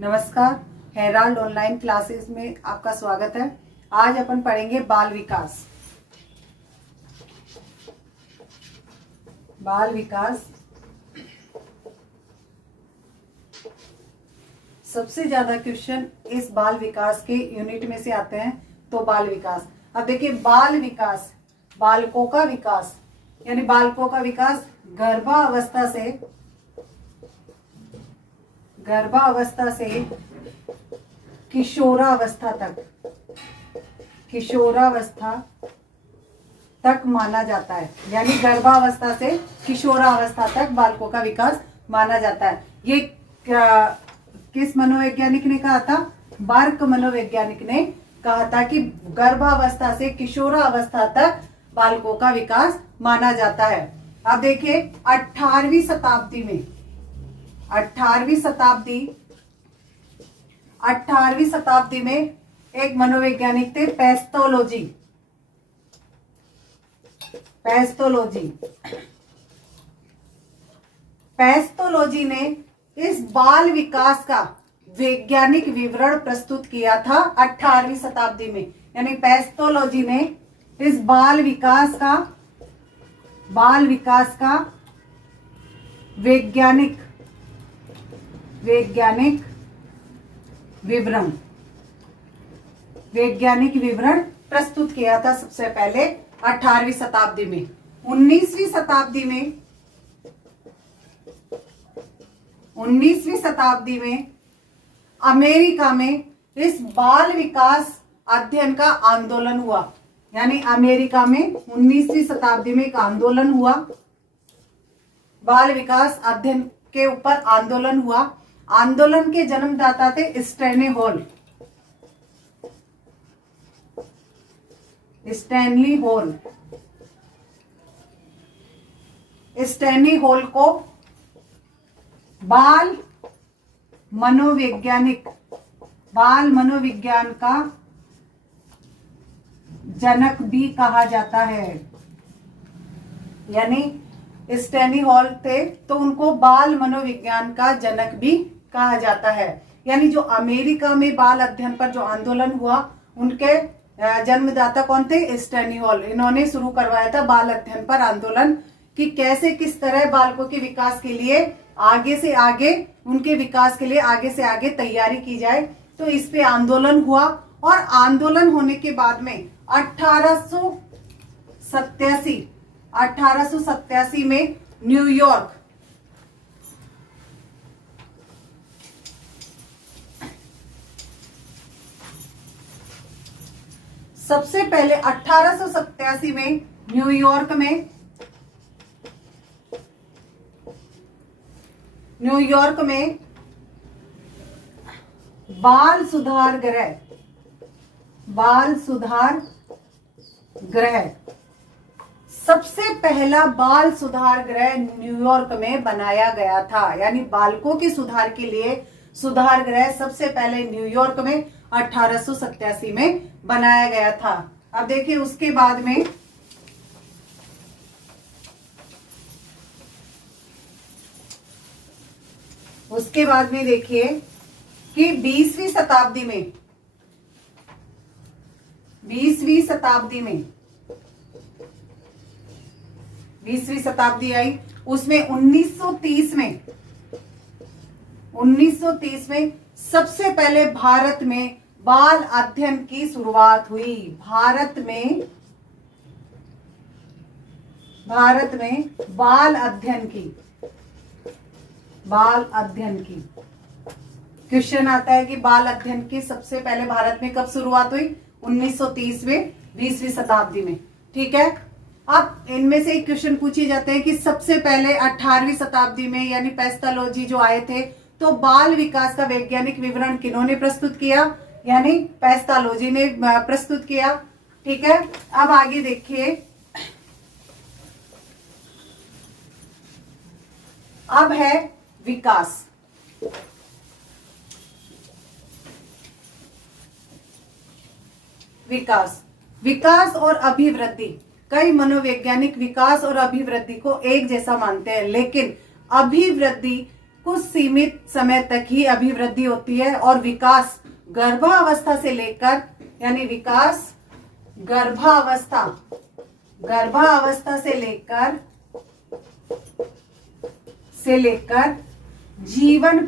नमस्कार, Herald online classes में आपका स्वागत है। आज अपन पढ़ेंगे बाल विकास। बाल विकास सबसे ज्यादा क्वेश्चन इस बाल विकास के यूनिट में से आते हैं। तो बाल विकास, अब देखिए बाल विकास, बालकों का विकास यानी बालकों का विकास गर्भावस्था से किशोरावस्था तक माना जाता है। यानी गर्भावस्था से किशोरावस्था तक बालकों का विकास माना जाता है। ये किस मनोवैज्ञानिक ने कहा था? बर्क मनोवैज्ञानिक ने कहा था कि गर्भावस्था से किशोरावस्था तक बालकों का विकास माना जाता है। अब देखिए 18वीं शताब्दी में एक मनोवैज्ञानिक थे पैस्थोलॉजी ने इस बाल विकास का वैज्ञानिक विवरण प्रस्तुत किया था 18वीं शताब्दी में। यानी पैस्थोलॉजी ने इस बाल विकास का वैज्ञानिक विवरण प्रस्तुत किया था सबसे पहले 18वीं शताब्दी में। 19वीं शताब्दी में अमेरिका में इस बाल विकास अध्ययन का आंदोलन हुआ। यानी अमेरिका में 19वीं शताब्दी में एक आंदोलन हुआ, बाल विकास अध्ययन के ऊपर आंदोलन हुआ। आंदोलन के जन्मदाता थे स्टैनली हॉल को बाल मनोविज्ञान का जनक भी कहा जाता है। यानी स्टैनली हॉल थे तो उनको बाल मनोविज्ञान का जनक भी कहा जाता है। यानी जो अमेरिका में बाल अध्ययन पर जो आंदोलन हुआ उनके जन्मदाता कौन थे? Stanley hall. इन्होंने शुरू करवाया था बाल अध्ययन पर आंदोलन कि कैसे किस तरह बालकों के विकास के लिए आगे से आगे तैयारी की जाए। तो इस पे आंदोलन हुआ और आंदोलन होने के बाद में 1887 में न्यूयॉर्क सबसे पहले 1887 में न्यूयॉर्क में बाल सुधार गृह सबसे पहला बाल सुधार गृह न्यूयॉर्क में बनाया गया था। यानी बालकों के सुधार के लिए सुधार गृह सबसे पहले न्यूयॉर्क में 1887 में बनाया गया था। अब देखिए उसके बाद में देखिए कि 20वीं शताब्दी आई। उसमें 1930 में सबसे पहले भारत में बाल अध्ययन की शुरुआत हुई। भारत में बाल अध्ययन की क्वेश्चन आता है कि बाल अध्ययन की सबसे पहले भारत में कब शुरुआत हुई? 1930 में, 20वीं शताब्दी में। ठीक है। अब इनमें से एक क्वेश्चन पूछे जाते हैं कि सबसे पहले 18वीं शताब्दी में यानी पैस्थोलॉजी जो आए थे तो बाल विकास का वैज्ञानिक विवरण किन्होंने प्रस्तुत किया? यानी पैस्थोलॉजी ने प्रस्तुत किया। ठीक है। अब आगे देखिए, अब है विकास और अभिवृद्धि। कई मनोवैज्ञानिक विकास और अभिवृद्धि को एक जैसा मानते हैं, लेकिन अभिवृद्धि कुछ सीमित समय तक ही अभिवृद्धि होती है और विकास गर्भावस्था से लेकर, यानी विकास गर्भावस्था से लेकर जीवन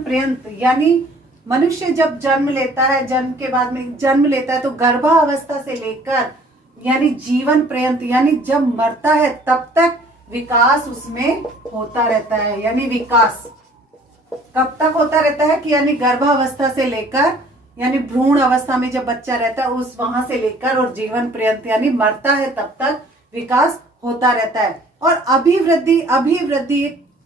पर्यंत, यानी मनुष्य जब जन्म लेता है, जन्म के बाद में जन्म लेता है तो गर्भावस्था से लेकर यानी जीवन पर्यंत, यानी जब मरता है तब तक विकास उसमें होता रहता है। यानी विकास कब तक होता रहता है कि यानी गर्भावस्था से लेकर, यानी भ्रूण अवस्था में जब बच्चा रहता है उस वहां से लेकर और जीवन पर्यंत, यानी मरता है तब तक विकास होता रहता है। और अभिवृद्धि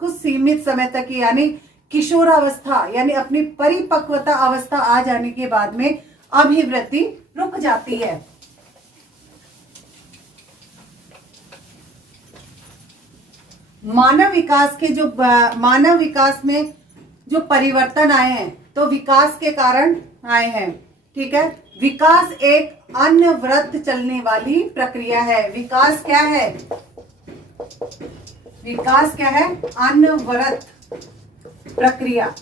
कुछ सीमित समय तक, यानी किशोरावस्था यानी अपनी परिपक्वता अवस्था आ जाने के बाद में अभिवृद्धि रुक जाती है। मानव विकास में जो परिवर्तन आए हैं तो विकास के कारण आए हैं। ठीक है, विकास एक अनवरत चलने वाली प्रक्रिया है। विकास क्या है? अनवरत प्रक्रिया,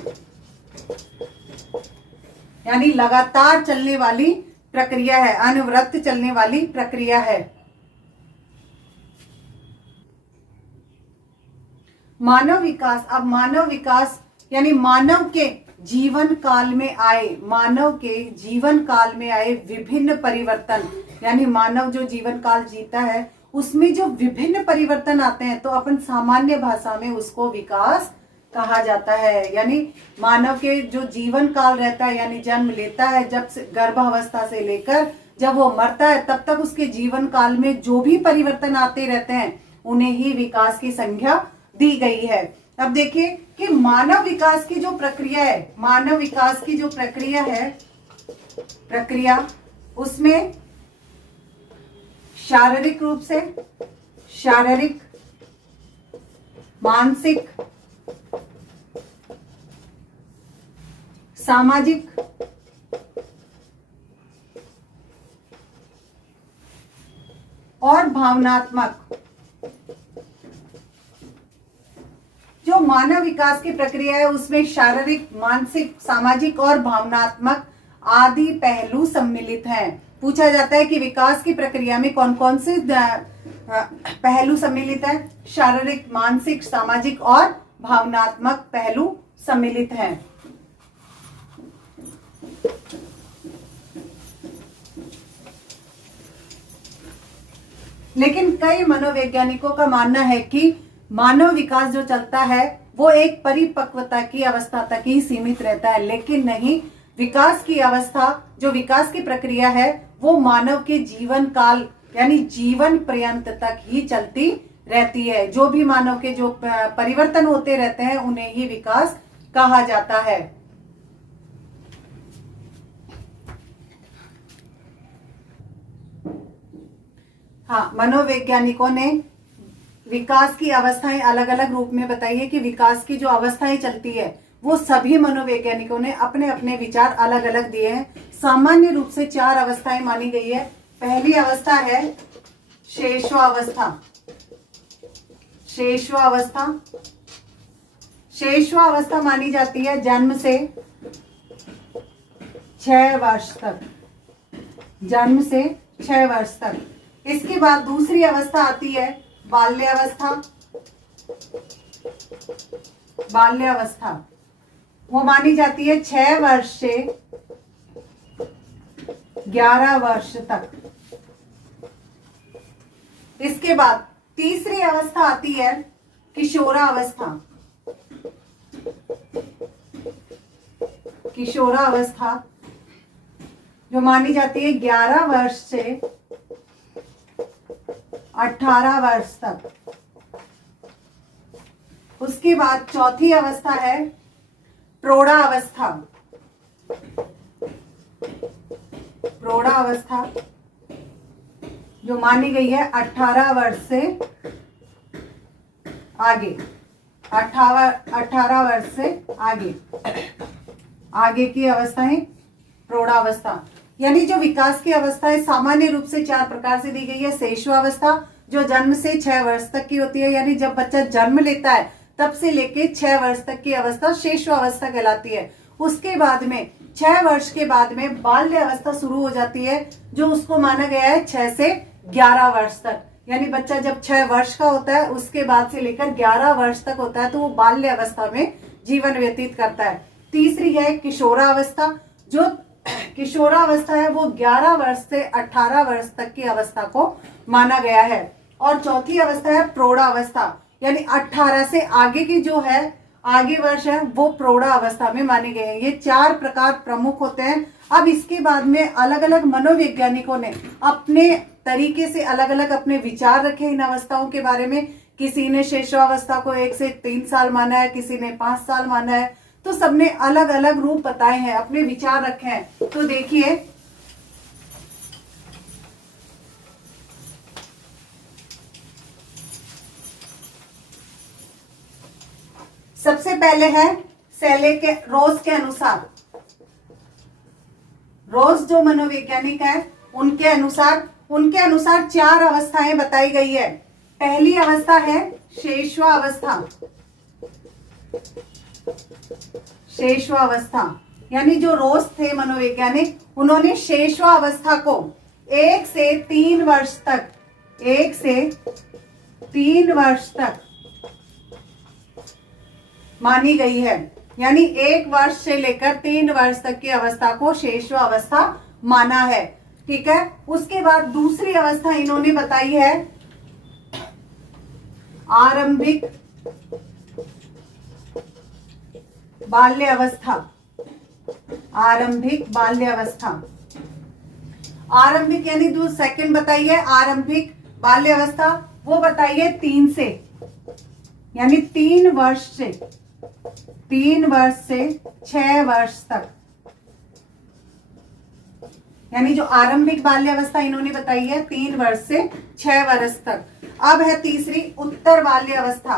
यानी लगातार चलने वाली प्रक्रिया है, अनवरत चलने वाली प्रक्रिया है। मानव विकास यानी मानव के जीवन काल में आए विभिन्न परिवर्तन, यानी मानव जो जीवन काल जीता है उसमें जो विभिन्न परिवर्तन आते हैं तो अपन सामान्य भाषा में उसको विकास कहा जाता है। यानी मानव के जो जीवन काल रहता है, यानी जन्म लेता है जब से गर्भावस्था से लेकर जब वो मरता है तब तक उसके जीवन काल में जो भी परिवर्तन आते रहते हैं उन्हें ही विकास की संज्ञा दी गई है। अब देखिए कि मानव विकास की जो प्रक्रिया है, उसमें शारीरिक रूप से, मानसिक, सामाजिक, और भावनात्मक, जो मानव विकास की प्रक्रिया है उसमें शारीरिक, मानसिक, सामाजिक और भावनात्मक आदि पहलू सम्मिलित हैं। पूछा जाता है कि विकास की प्रक्रिया में कौन कौन से पहलू सम्मिलित है? शारीरिक, मानसिक, सामाजिक और भावनात्मक पहलू सम्मिलित हैं। लेकिन कई मनोवैज्ञानिकों का मानना है कि मानव विकास जो चलता है वो एक परिपक्वता की अवस्था तक ही सीमित रहता है, लेकिन नहीं, विकास की अवस्था, जो विकास की प्रक्रिया है वो मानव के जीवन काल यानी जीवन पर्यंत तक ही चलती रहती है। जो भी मानव के जो परिवर्तन होते रहते हैं उन्हें ही विकास कहा जाता है। हाँ, मनोवैज्ञानिकों ने विकास की अवस्थाएं अलग अलग रूप में बताई है कि विकास की जो अवस्थाएं चलती है वो सभी मनोवैज्ञानिकों ने अपने अपने विचार अलग अलग दिए हैं। सामान्य रूप से 4 अवस्थाएं मानी गई है। पहली अवस्था है शेषवावस्था। शेषवावस्था मानी जाती है जन्म से 6 वर्ष तक। इसके बाद दूसरी अवस्था आती है बाल्यावस्था। वो मानी जाती है 6 वर्ष से 11 वर्ष तक। इसके बाद तीसरी अवस्था आती है किशोरावस्था। जो मानी जाती है 11 वर्ष से 18 वर्ष तक। उसके बाद चौथी अवस्था है प्रौढ़ावस्था। जो मानी गई है 18 वर्ष से आगे। 18 वर्ष से आगे की अवस्थाएं प्रौढ़ावस्था। यानी जो विकास की अवस्था है सामान्य रूप से 4 प्रकार से दी गई है। शेषवावस्था जो जन्म से 6 वर्ष तक की होती है, यानी जब बच्चा जन्म लेता है तब से लेके 6 वर्ष तक की अवस्था शेषवावस्था कहलाती है। उसके बाद में 6 वर्ष के बाद में बाल्य अवस्था शुरू हो जाती है, जो उसको माना गया है 6 से 11 वर्ष तक। यानी बच्चा जब 6 वर्ष का होता है उसके बाद से लेकर 11 वर्ष तक होता है तो वो बाल्य अवस्था में जीवन व्यतीत करता है। तीसरी है किशोरावस्था। जो किशोरावस्था है वो 11 वर्ष से 18 वर्ष तक की अवस्था को माना गया है। और चौथी अवस्था है प्रौढ़ावस्था, यानी 18 से आगे की जो है आगे वर्ष है वो प्रौढ़ावस्था में माने गए हैं। ये 4 प्रकार प्रमुख होते हैं। अब इसके बाद में अलग अलग मनोवैज्ञानिकों ने अपने तरीके से अलग अलग अपने विचार रखे इन अवस्थाओं के बारे में। किसी ने शेषावस्था को 1 से 3 साल माना है, किसी ने 5 साल माना है, तो सबने अलग अलग रूप बताए हैं, अपने विचार रखे हैं। तो देखिए सबसे पहले है सेले के रोज के अनुसार, रोज जो मनोवैज्ञानिक है उनके अनुसार 4 अवस्थाएं बताई गई है। पहली अवस्था है शेषवावस्था। शेषवावस्था यानी जो रोज थे मनोवैज्ञानिक, उन्होंने शेषवावस्था को 1 से 3 वर्ष तक, 1 से 3 वर्ष तक मानी गई है। यानी 1 वर्ष से लेकर 3 वर्ष तक की अवस्था को शेषवावस्था माना है। ठीक है। उसके बाद दूसरी अवस्था इन्होंने बताई है आरंभिक बाल्य अवस्था। आरंभिक बाल्य अवस्था, आरंभिक यानी जो सेकंड बताइए आरंभिक बाल्य अवस्था, वो बताइए 3 से, यानी 3 वर्ष से 6 वर्ष तक। यानी जो आरंभिक बाल्यावस्था इन्होंने बताई है 3 वर्ष से 6 वर्ष तक। अब है तीसरी उत्तर बाल्यावस्था।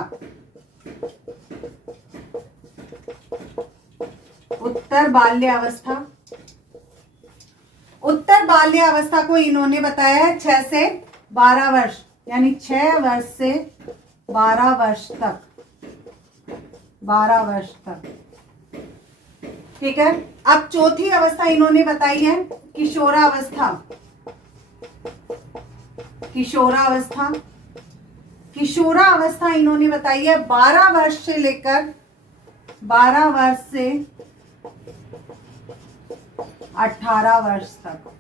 उत्तर बाल्यावस्था, उत्तर बाल्यावस्था को इन्होंने बताया है 6 से 12 वर्ष, यानी 6 वर्ष से 12 वर्ष तक, 12 वर्ष तक। ठीक है। अब चौथी अवस्था इन्होंने बताई है किशोरावस्था। किशोरावस्था, किशोरावस्था इन्होंने बताई है 12 वर्ष से लेकर 12 वर्ष से 18 वर्ष तक।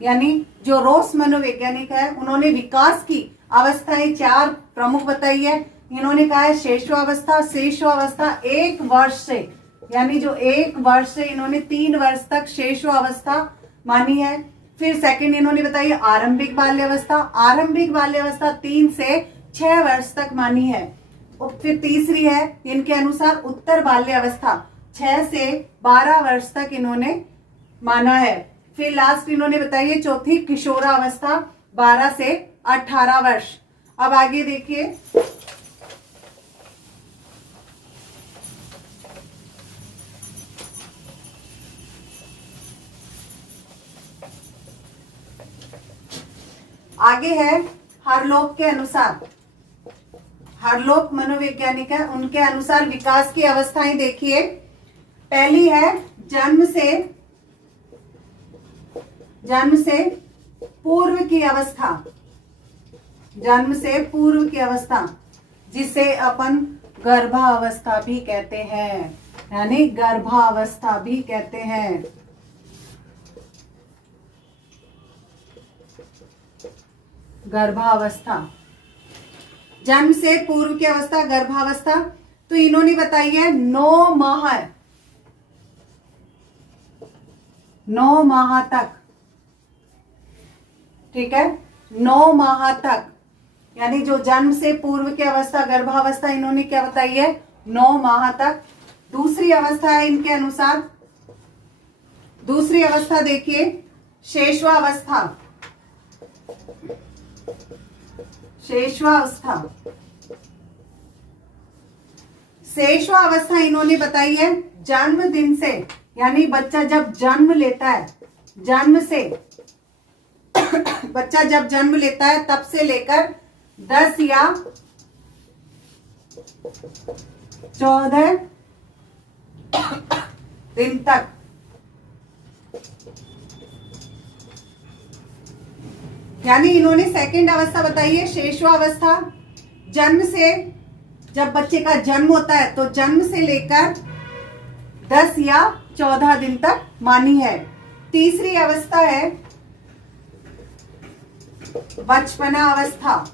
यानी जो रोस मनोवैज्ञानिक है उन्होंने विकास की अवस्थाएं 4 प्रमुख बताई है। इन्होंने कहा है शेषवावस्था, शेषवावस्था 1 वर्ष से, यानी जो 1 वर्ष से इन्होंने 3 वर्ष तक शेषवावस्था मानी है। फिर सेकंड इन्होंने बताई आरंभिक बाल्यावस्था, आरंभिक बाल्यावस्था 3 से 6 वर्ष तक मानी है। और फिर तीसरी है इनके अनुसार उत्तर बाल्यावस्था, 6 से 12 वर्ष तक इन्होंने माना है। फिर लास्ट इन्होंने बताई है चौथी किशोरावस्था, 12 से 18 वर्ष। अब आगे देखिए, आगे है हरलोक के अनुसार। हरलोक मनोवैज्ञानिक है, उनके अनुसार विकास की अवस्थाएं देखिए। पहली है जन्म से पूर्व की अवस्था, जन्म से पूर्व की अवस्था जिसे अपन गर्भावस्था भी कहते हैं, यानी गर्भावस्था भी कहते हैं। गर्भावस्था, जन्म से पूर्व की अवस्था गर्भावस्था, तो इन्होंने बताई है 9 माह तक। ठीक है, 9 माह तक, यानी जो जन्म से पूर्व की अवस्था गर्भावस्था इन्होंने क्या बताई है 9 माह तक। दूसरी अवस्था है इनके अनुसार, दूसरी अवस्था देखिए शेषवावस्था। शेषवावस्था, शेषवावस्था इन्होंने बताई है जन्म दिन से, यानी बच्चा जब जन्म लेता है, जन्म से बच्चा जब जन्म लेता है तब से लेकर 10 या 14 दिन तक। यानी इन्होंने सेकंड अवस्था बताई है शेषवावस्था। जन्म से, जब बच्चे का जन्म होता है तो जन्म से लेकर 10 या 14 दिन तक मानी है। तीसरी अवस्था है बचपना अवस्था।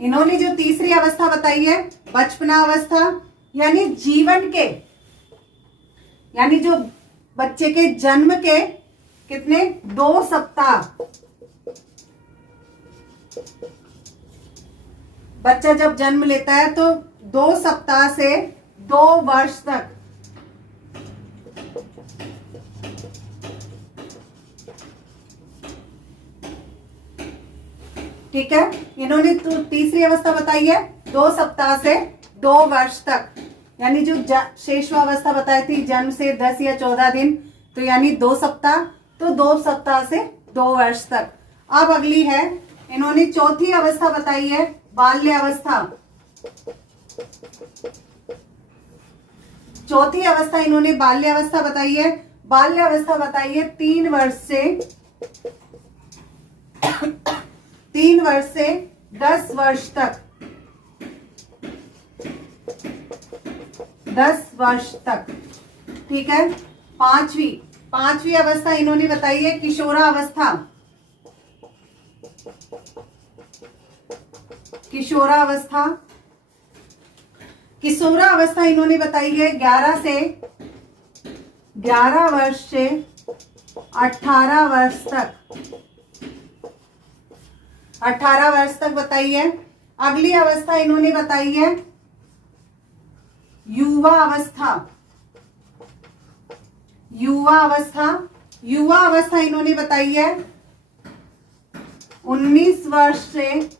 इन्होंने जो तीसरी अवस्था बताई है बचपना अवस्था, यानी जीवन के, यानी जो बच्चे के जन्म के कितने 2 सप्ताह, बच्चा जब जन्म लेता है तो 2 सप्ताह से 2 वर्ष तक, ठीक है। इन्होंने तो तीसरी अवस्था बताई है 2 सप्ताह से 2 वर्ष तक, यानी जो शेषवावस्था बताई थी जन्म से 10 या 14 दिन, तो यानी 2 सप्ताह, तो 2 सप्ताह से 2 वर्ष तक। अब अगली है, इन्होंने चौथी अवस्था बताई है बाल्य अवस्था। चौथी अवस्था इन्होंने बाल्य अवस्था बताई है। बाल्य अवस्था बताई है 3 वर्ष से 10 वर्ष तक, 10 वर्ष तक, ठीक है। पांचवी अवस्था इन्होंने बताई है किशोरावस्था। किशोरावस्था इन्होंने बताई है 11 वर्ष से 18 वर्ष तक, 18 वर्ष तक बताई है। अगली अवस्था इन्होंने बताई है युवा अवस्था। युवा अवस्था इन्होंने बताई है 19 वर्ष से,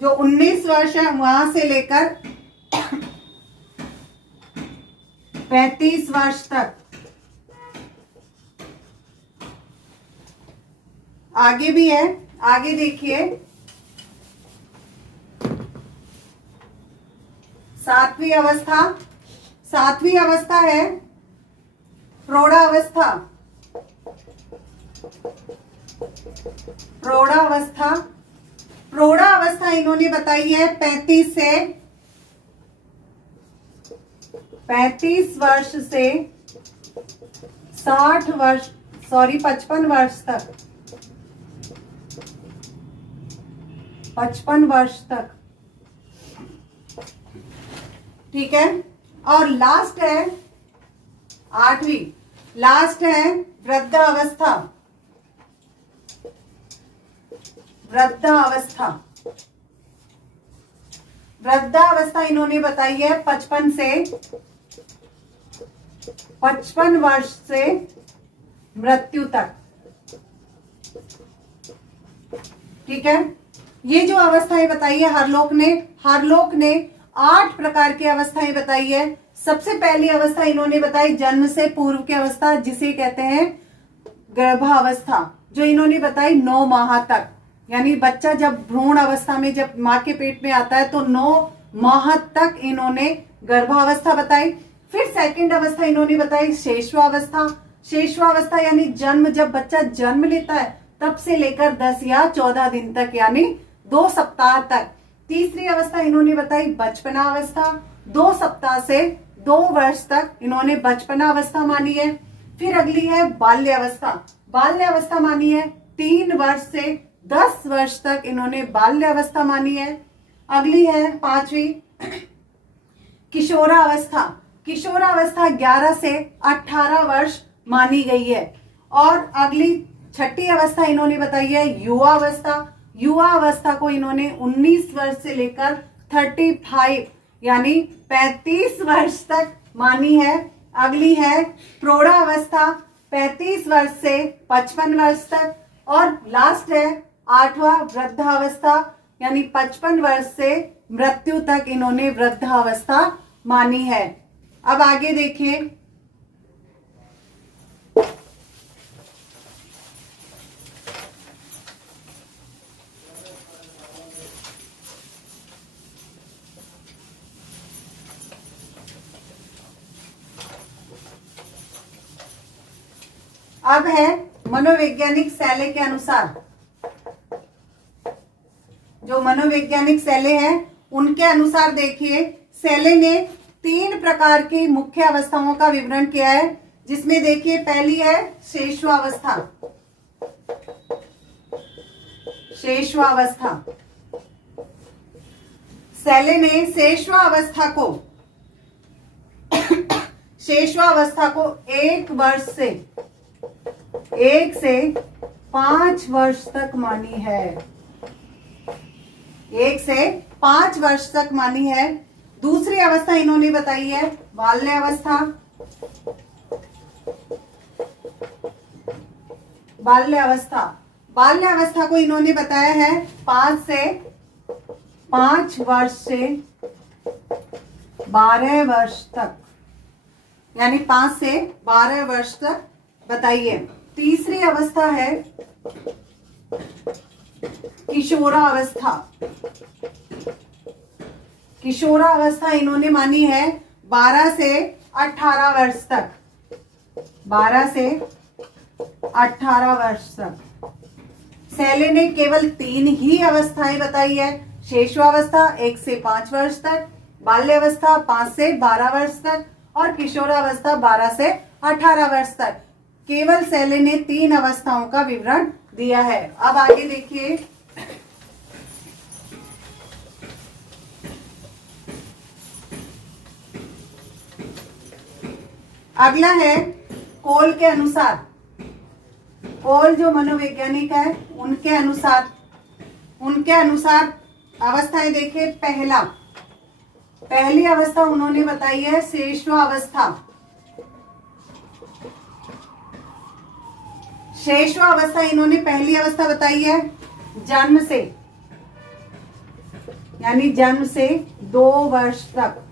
जो 19 वर्ष है वहां से लेकर 35 वर्ष तक। आगे भी है, आगे देखिए, 7वीं अवस्था है प्रौढ़ावस्था। प्रौढ़ावस्था इन्होंने बताई है 35 वर्ष से 55 वर्ष तक, 55 वर्ष तक, ठीक है। और लास्ट है 8वीं, लास्ट है वृद्धावस्था। वृद्धावस्था इन्होंने बताई है 55 वर्ष से मृत्यु तक, ठीक है। ये जो अवस्थाएं बताई है हरलोक ने 8 प्रकार की अवस्थाएं बताई है। सबसे पहली अवस्था इन्होंने बताई जन्म से पूर्व की अवस्था, जिसे कहते हैं गर्भावस्था, जो इन्होंने बताई 9 माह तक, यानी बच्चा जब भ्रूण अवस्था में, जब माँ के पेट में आता है तो 9 माह तक इन्होंने गर्भावस्था बताई। फिर सेकंड अवस्था इन्होंने बताई शेषवावस्था, यानी जब बच्चा जन्म लेता है तब से लेकर 10 या 14 दिन तक, यानी 2 सप्ताह तक। तीसरी अवस्था इन्होंने बताई बचपना अवस्था, 2 सप्ताह से 2 वर्ष तक इन्होंने बचपना अवस्था मानी है। फिर अगली है बाल्य अवस्था मानी है 3 वर्ष से 10 वर्ष तक इन्होंने बाल्य अवस्था मानी है। अगली है 5वीं किशोरावस्था 11 से 18 वर्ष मानी गई है। और अगली 6ठी अवस्था इन्होंने बताई है युवा अवस्था को इन्होंने 19 वर्ष से लेकर 35 यानी 35 वर्ष तक मानी है। अगली है प्रौढ़ावस्था 35 वर्ष से 55 वर्ष तक। और लास्ट है 8वां वृद्धावस्था, यानी 55 वर्ष से मृत्यु तक इन्होंने वृद्धावस्था मानी है। अब आगे देखिए, अब है मनोवैज्ञानिक शैली के अनुसार, जो मनोवैज्ञानिक शैली है उनके अनुसार देखिए, शैली ने 3 प्रकार की मुख्य अवस्थाओं का विवरण किया है, जिसमें देखिए पहली है शेषवावस्था। शेषवावस्था, शैली ने शेषवावस्था को 1 से 5 वर्ष तक मानी है। 1 से 5 वर्ष तक मानी है। दूसरी अवस्था इन्होंने बताई है बाल्यावस्था। बाल्यावस्था को इन्होंने बताया है 5 वर्ष से 12 वर्ष तक, यानी 5 से 12 वर्ष तक बताइए। तीसरी अवस्था है किशोरावस्था। किशोरावस्था इन्होंने मानी है 12 से 18 वर्ष तक। 12 से 18 वर्ष तक। शैली ने केवल 3 ही अवस्थाएं बताई है, शेषवावस्था 1 से 5 वर्ष तक, बाल्यावस्था 5 से 12 वर्ष तक और किशोरावस्था 12 से 18 वर्ष तक। केवल शैली ने 3 अवस्थाओं का विवरण दिया है। अब आगे देखिए, अगला है कोल के अनुसार। कोल जो मनोवैज्ञानिक है उनके अनुसार अवस्थाएं देखिए। पहली अवस्था उन्होंने बताई है शेषवावस्था। शेषवावस्था इन्होंने पहली अवस्था बताई है जन्म से, यानी जन्म से 2 वर्ष तक।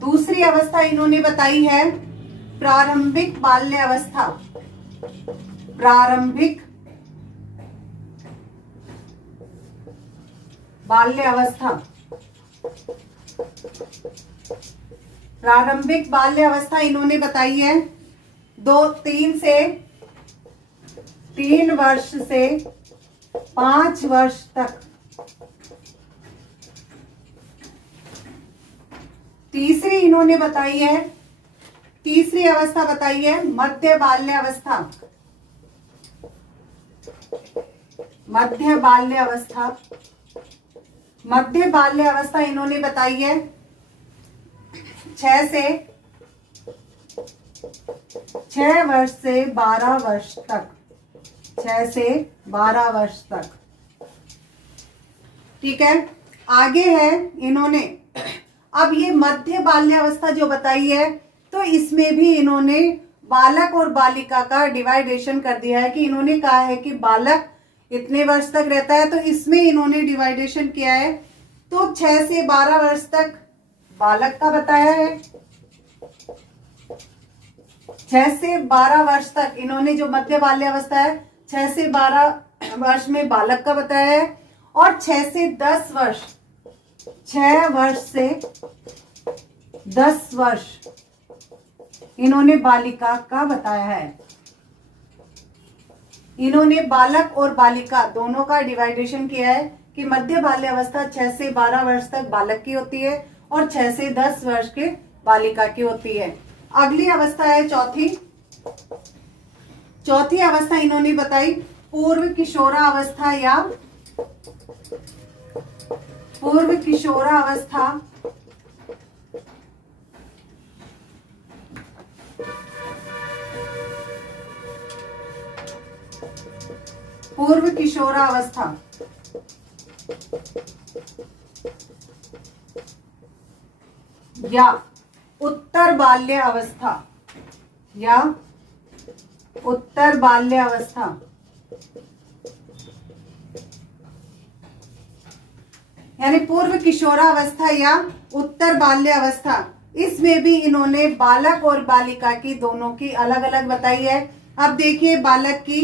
दूसरी अवस्था इन्होंने बताई है प्रारंभिक बाल्यावस्था। प्रारंभिक बाल्यावस्था। प्रारंभिक बाल्यावस्था इन्होंने बताई है 3 वर्ष से 5 वर्ष तक। तीसरी अवस्था बताई है मध्य बाल्यावस्था। मध्य बाल्यावस्था इन्होंने बताई है 6 वर्ष से 12 वर्ष तक। 6 से 12 वर्ष तक। ठीक है, आगे है इन्होंने, अब ये मध्य बाल्यावस्था जो बताई है, तो इसमें भी इन्होंने बालक और बालिका का डिवाइडेशन कर दिया है, कि इन्होंने कहा है कि बालक इतने वर्ष तक रहता है, तो इसमें इन्होंने डिवाइडेशन किया है। तो 6 से 12 वर्ष तक बालक का बताया है। 6 से 12 वर्ष तक इन्होंने जो मध्य बाल्यावस्था है 6 से 12 वर्ष में बालक का बताया है, और 6 से 10 वर्ष, 6 वर्ष से 10 वर्ष इन्होंने बालिका का बताया है। इन्होंने बालक और बालिका दोनों का डिवाइडेशन किया है कि मध्य बाल्यावस्था 6 से 12 वर्ष तक बालक की होती है और 6 से 10 वर्ष के बालिका की होती है। अगली अवस्था है चौथी अवस्था इन्होंने बताई पूर्व किशोरावस्था या पूर्व किशोरावस्था। पूर्व किशोरावस्था या उत्तर बाल्य अवस्था या उत्तर बाल्य अवस्था। यानी पूर्व किशोरावस्था या उत्तर बाल्य अवस्था, इसमें भी इन्होंने बालक और बालिका की दोनों की अलग अलग बताई है। अब देखिए, बालक की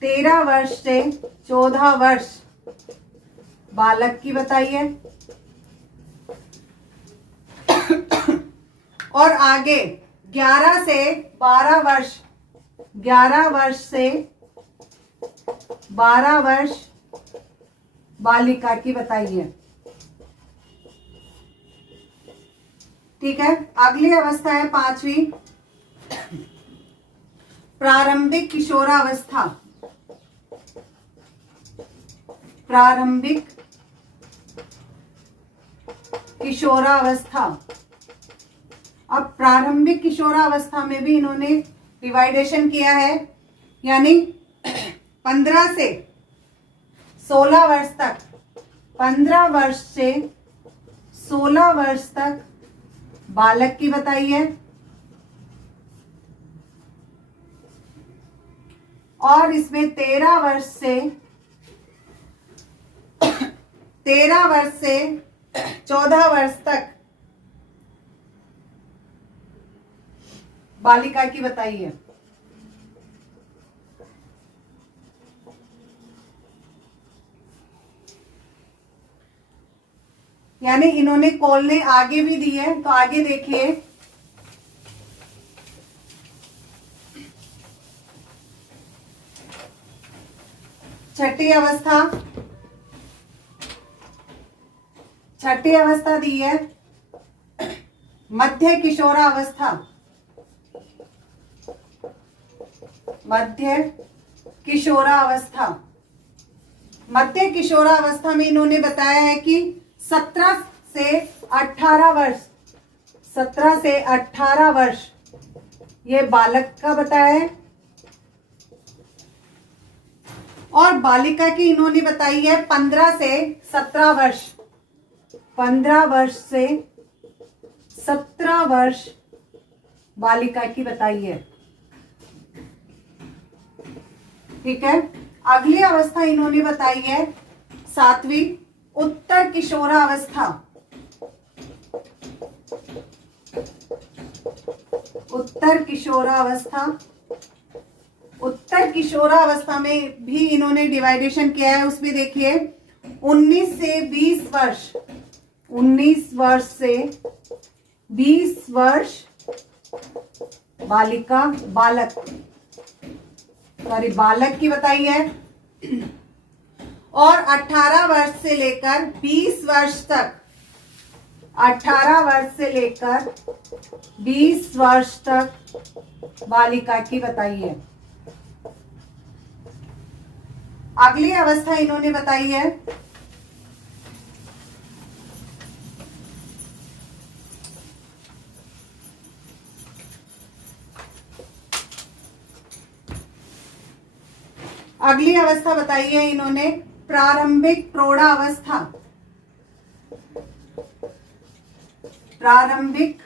13 वर्ष से 14 वर्ष बालक की बताई है। और आगे 11 से 12 वर्ष, 11 वर्ष से 12 वर्ष बालिका की बताइए। ठीक है, अगली अवस्था है 5वीं, प्रारंभिक किशोरावस्था। प्रारंभिक किशोरावस्था। अब प्रारंभिक किशोरावस्था में भी इन्होंने डिवाइडेशन किया है, यानी 15 से 16 वर्ष तक, 15 वर्ष से 16 वर्ष तक बालक की बताइए, और इसमें 13 वर्ष से 14 वर्ष तक बालिका की बताइए। यानी इन्होंने कॉलने आगे भी दी है, तो आगे देखिए, छठी अवस्था, छठी अवस्था दी है मध्य किशोरावस्था। मध्य किशोरावस्था। मध्य किशोरावस्था में इन्होंने बताया है कि 17 से 18 वर्ष, 17 से 18 वर्ष ये बालक का बताया है, और बालिका की इन्होंने बताई है 15 से 17 वर्ष, 15 वर्ष से 17 वर्ष बालिका की बताई है। ठीक है, अगली अवस्था इन्होंने बताई है 7वीं, उत्तर किशोरावस्था। उत्तर किशोरावस्था। उत्तर किशोरावस्था में भी इन्होंने डिवाइडेशन किया है, उसमें देखिए 19 से 20 वर्ष, 19 वर्ष से 20 वर्ष बालिका, बालक, सॉरी बालक की बताई है, और 18 वर्ष से लेकर 20 वर्ष तक, 18 वर्ष से लेकर 20 वर्ष तक बालिका की बताई है। अगली अवस्था इन्होंने बताई है अगली अवस्था बताई है इन्होंने प्रारंभिक प्रौढ़ावस्था। प्रारंभिक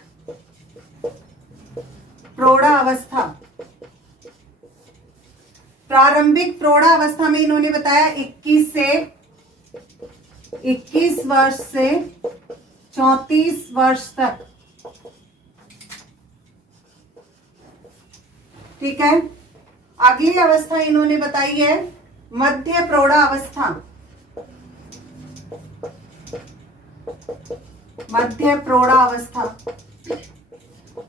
प्रौढ़ावस्था। प्रारंभिक प्रौढ़ावस्था में इन्होंने बताया 21 वर्ष से 34 वर्ष तक। ठीक है, अगली अवस्था इन्होंने बताई है मध्य प्रौढ़ावस्था। मध्य प्रौढ़ावस्था।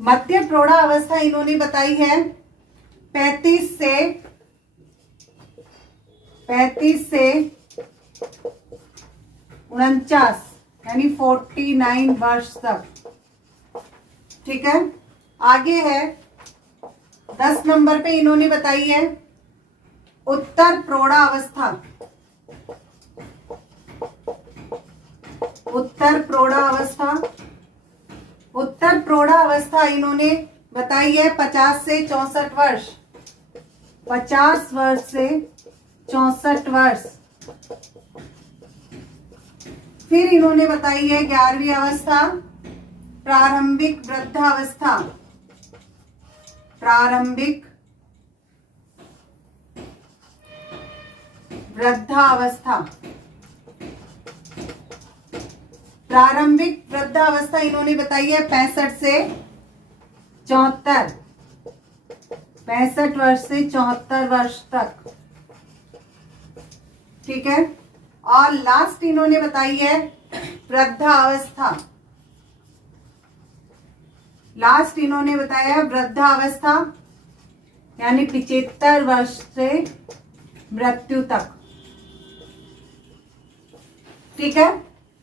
मध्य प्रौढ़ावस्था इन्होंने बताई है 35 से 49 यानी 49 वर्ष तक। ठीक है, आगे है 10 नंबर पे इन्होंने बताई है उत्तर प्रौढ़ावस्था। उत्तर प्रौढ़ावस्था। उत्तर प्रौढ़ावस्था इन्होंने बताई है 50 से 64 वर्ष। 50 वर्ष से 64 वर्ष। फिर इन्होंने बताई है 11वीं अवस्था प्रारंभिक वृद्धावस्था। प्रारंभिक वृद्धावस्था। प्रारंभिक वृद्धावस्था इन्होंने बताई है 65 से 74। 65 वर्ष से 74 वर्ष तक। ठीक है, और लास्ट इन्होंने बताई है वृद्धावस्था। लास्ट इन्होंने बताया वृद्धावस्था, यानी 75 वर्ष से मृत्यु तक। ठीक है।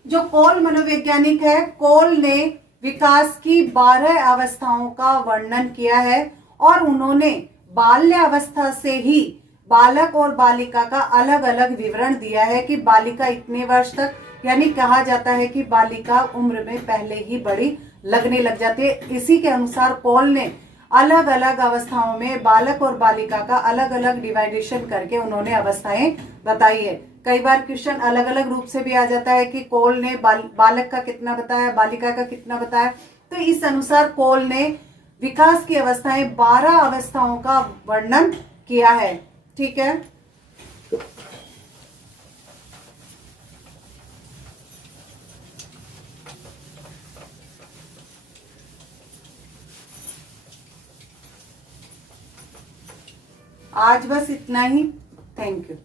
जो कोल मनोवैज्ञानिक है, कोल ने विकास की 12 अवस्थाओं का वर्णन किया है और उन्होंने बाल्यावस्था से ही बालक और बालिका का अलग अलग विवरण दिया है कि बालिका इतने वर्ष तक, यानी कहा जाता है कि बालिका उम्र में पहले ही बड़ी लगने लग जाती है। इसी के अनुसार कोल ने अलग अलग अवस्थाओं में बालक और बालिका का अलग अलग डिवाइडेशन करके उन्होंने अवस्थाएं बताई है। कई बार क्वेश्चन अलग अलग रूप से भी आ जाता है कि कोल ने बालक का कितना बताया, बालिका का कितना बताया। तो इस अनुसार कोल ने विकास की अवस्थाएं 12 अवस्थाओं का वर्णन किया है। ठीक है। आज बस इतना ही। Thank you.